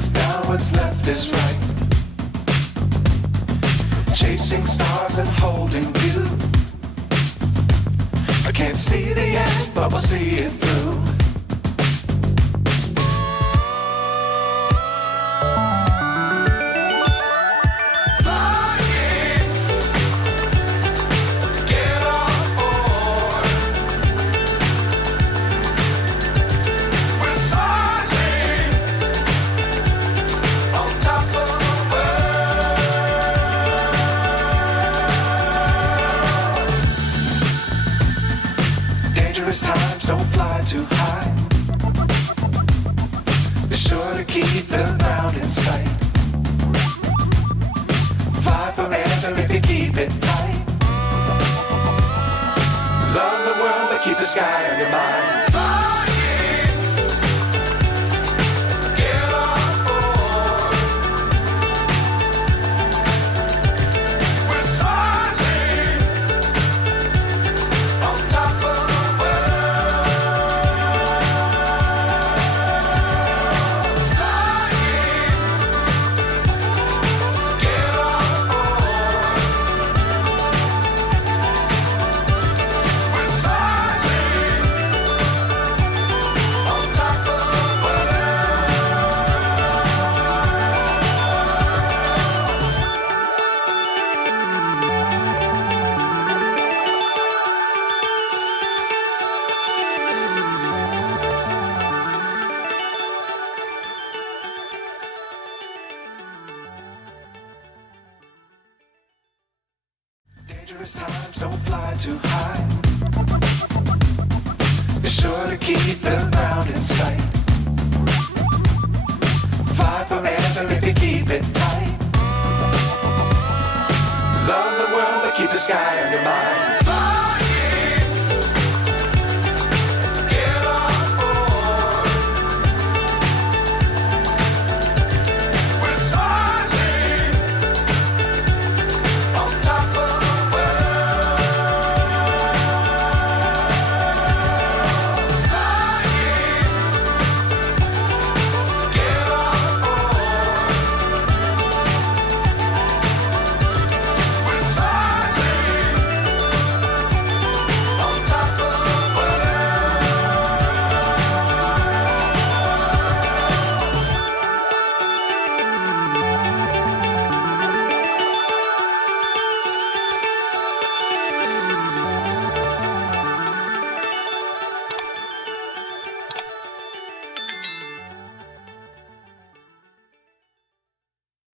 is down, what's left is right. Chasing stars and holding you. I can't see the end, but we'll see it through. Times don't fly too high. Be sure to keep the ground in sight. Fly forever if you keep it tight. Love the world but keep the sky on your mind. Dangerous times don't fly too high. Be sure to keep the ground in sight. Fly forever if you keep it tight. Love the world but keep the sky on your mind.